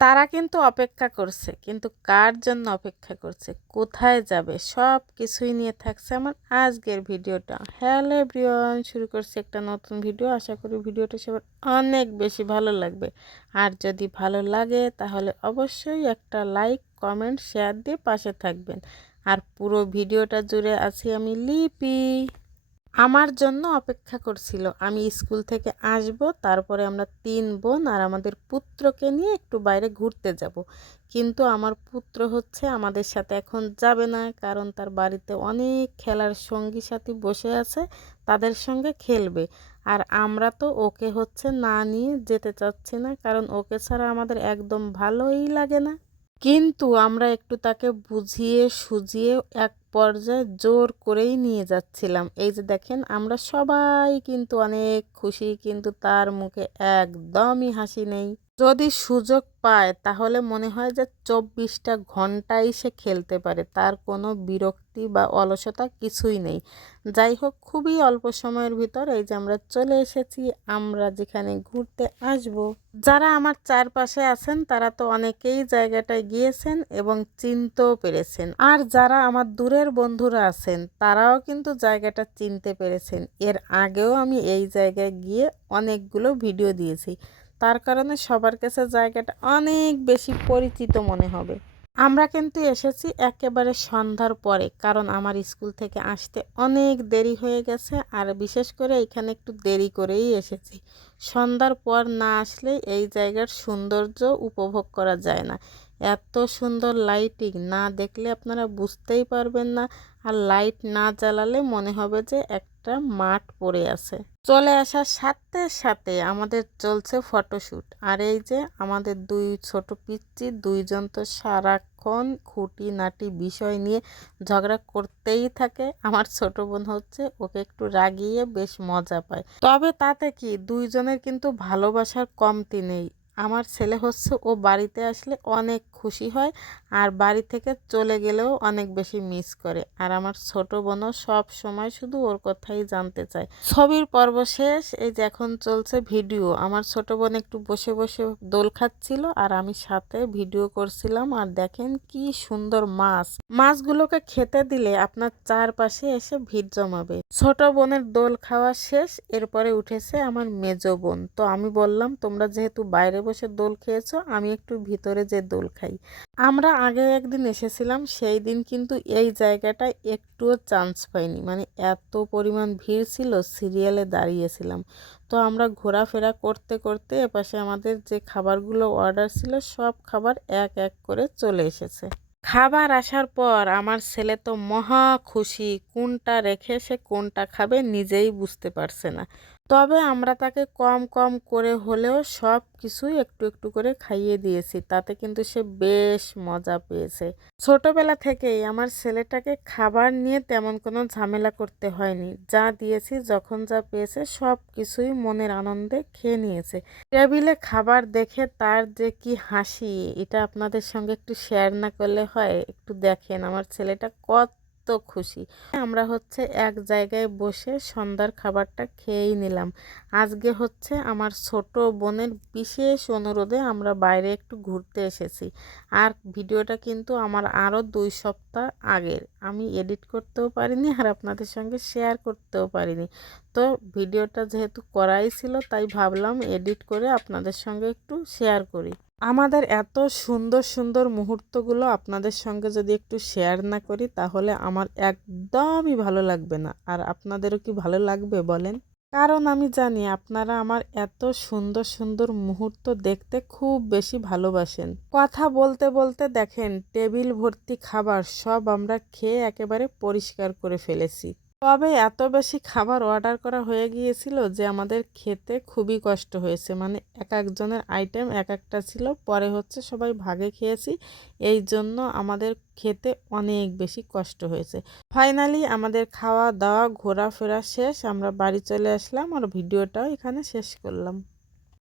তারা কিন্তু অপেক্ষা করছে, কিন্তু কার জন্য অপেক্ষা করছে, কোথায় যাবে, সব কিছুই নিয়ে থাকছে আমার আজকের ভিডিওটা। হ্যালো এভরিওয়ান, শুরু করছি একটা নতুন ভিডিও। আশা করি ভিডিওটা সবার অনেক বেশি ভালো লাগবে। আর যদি ভালো লাগে তাহলে অবশ্যই একটা লাইক, কমেন্ট, শেয়ার দিয়ে পাশে থাকবেন। আর পুরো ভিডিওটা জুড়ে আছি আমি লিপি। আমার জন্য অপেক্ষা করছিল। আমি স্কুল থেকে আসব, তারপরে আমরা 3 বোন আর আমাদের পুত্রকে নিয়ে একটু বাইরে ঘুরতে যাব। কিন্তু আমার পুত্র হচ্ছে আমাদের সাথে এখন যাবে না, কারণ তার বাড়িতে অনেক খেলার সঙ্গী সাথী বসে আছে, তাদের সঙ্গে খেলবে। আর আমরা তো ওকে হচ্ছে না নিয়ে যেতে চাচ্ছি না, কারণ ওকে ছাড়া আমাদের একদম ভালোই লাগে না। কিন্তু আমরা একটু তাকে বুঝিয়ে সুঝিয়ে এক পর্যায়ে জোর করেই নিয়ে যাচ্ছিলাম। এই যে দেখেন, আমরা সবাই কিন্তু অনেক খুশি, কিন্তু তার মুখে একদমই হাসি নেই। যদি সুযোগ পায় তাহলে মনে হয় যে 24টা ঘন্টাই সে খেলতে পারে, তার কোনো বিরক্তি বা অলসতা কিছুই নেই। যাই হোক, খুবই অল্প সময়ের ভিতর এই যে আমরা চলে এসেছি আমরা যেখানে ঘুরতে আসব। যারা আমার চারপাশে আছেন তারা তো অনেকেই জায়গাটায় গিয়েছেন এবং চিনতেও পেরেছেন, আর যারা আমার দূরের বন্ধুরা আছেন তারাও কিন্তু জায়গাটা চিনতে পেরেছেন। এর আগেও আমি এই জায়গায় গিয়ে অনেকগুলো ভিডিও দিয়েছি, তার কারণে সবার কাছে জায়গাটা অনেক বেশি পরিচিত মনে হবে। আমরা কিন্তু এসেছি একেবারে সন্ধ্যার পরে, কারণ আমার স্কুল থেকে আসতে অনেক দেরি হয়ে গেছে, আর বিশেষ করে এখানে একটু দেরি করেই এসেছি। সন্ধ্যার পর না আসলে এই জায়গার সৌন্দর্য উপভোগ করা যায় না। এত সুন্দর লাইটিং না দেখলে আপনারা বুঝতেই পারবেন না, আর লাইট না জ্বালালে মনে হবে যে একটা মাঠ পড়ে আছে। চলে আসার সাথে সাথে আমাদের চলছে ফটোশ্যুট। আর এই যে আমাদের দুই ছোট পিচ্চি, দুইজন তো সারাক্ষণ খুঁটিনাটি বিষয় নিয়ে ঝগড়া করতেই থাকে। আমার ছোট বোন হচ্ছে ওকে একটু রাগিয়ে বেশ মজা পায়, তবে তাতে কি, দুইজনের কিন্তু ভালোবাসার কমতি নেই। আমার ছেলে হচ্ছে ও বাড়িতে আসলে অনেক খুশি হয়, আর বাড়ি থেকে চলে গেলেও অনেক বেশি মিস করে। আর আমার ছোট বোনও সব সময় শুধু ওর কথাই জানতে চায়। ছবির পর্ব শেষ, এই যে এখন চলছে ভিডিও। আমার ছোট বোন একটু বসে বসে দোল খাচ্ছিল আর আমি সাথে ভিডিও করছিলাম। আর দেখেন কি সুন্দর মাছ, মাছগুলোকে খেতে দিলে আপনার চারপাশে এসে ভিড় জমাবে। ছোট বোনের দোল খাওয়া শেষ, এরপরে উঠেছে আমার মেজো বোন। তো আমি বললাম, তোমরা যেহেতু বাইরে বসে দোল খেয়েছো, আমি একটু ভিতরে যে দোল খাই। আমরা আগে একদিন এসেছিলাম, সেই দিন কিন্তু এই জায়গাটায় একটুও চান্স পাইনি, মানে এত পরিমাণ ভিড় ছিল, সিরিয়ালে দাঁড়িয়েছিলাম। তো আমরা ঘোরাফেরা করতে করতে এপাশে আমাদের যে খাবারগুলো অর্ডার ছিল সব খাবার এক এক করে চলে এসেছে। খাবার আসার পর আমার ছেলে তো মহা খুশি, কোনটা রেখে সে কোনটা খাবে নিজেই বুঝতে পারছে না। তবে আমরা তাকে কম কম করে হলেও সব কিছুই একটু একটু করে খাইয়ে দিয়েছি, তাতে কিন্তু সে বেশ মজা পেয়েছে। ছোটবেলা থেকেই আমার ছেলেটাকে খাবার নিয়ে তেমন কোনো ঝামেলা করতে হয়নি, যা দিয়েছি যখন যা পেয়েছে সব কিছুই মনের আনন্দে খেয়ে নিয়েছে। টেবিলে খাবার দেখে তার যে কি হাসি, এটা আপনাদের সঙ্গে একটু শেয়ার না করলে হয়। একটু দেখেন আমার ছেলেটা কত খুশি। আমরা হচ্ছে এক জায়গায় বসে সন্ধ্যার খাবারটা খেয়েই নিলাম। আজকে হচ্ছে আমার ছোট বোনের বিশেষ অনুরোধে আমরা বাইরে একটু ঘুরতে এসেছি। আর ভিডিওটা কিন্তু আমার আরও 2 সপ্তাহ আগের, আমি এডিট করতেও পারিনি আর আপনাদের সঙ্গে শেয়ার করতেও পারিনি। তো ভিডিওটা যেহেতু করাই ছিল, তাই ভাবলাম এডিট করে আপনাদের সঙ্গে একটু শেয়ার করি। আমাদের এত সুন্দর সুন্দর মুহূর্তগুলো আপনাদের সঙ্গে যদি একটু শেয়ার না করি তাহলে আমার একদমই ভালো লাগবে না। আর আপনাদেরও কি ভালো লাগবে বলেন? কারণ আমি জানি আপনারা আমার এত সুন্দর সুন্দর মুহূর্ত দেখতে খুব বেশি ভালোবাসেন। কথা বলতে বলতে দেখেন টেবিল ভর্তি খাবার সব আমরা খেয়ে একেবারে পরিষ্কার করে ফেলেছি। তবে এত বেশি খাবার অর্ডার করা হয়ে গিয়েছিল যে আমাদের খেতে খুবই কষ্ট হয়েছে, মানে এক একজনের আইটেম এক একটা ছিল, পরে হচ্ছে সবাই ভাগে খেয়েছি, এই জন্য আমাদের খেতে অনেক বেশি কষ্ট হয়েছে। ফাইনালি আমাদের খাওয়া দাওয়া ঘোরাফেরা শেষ, আমরা বাড়ি চলে আসলাম আর ভিডিওটাও এখানে শেষ করলাম।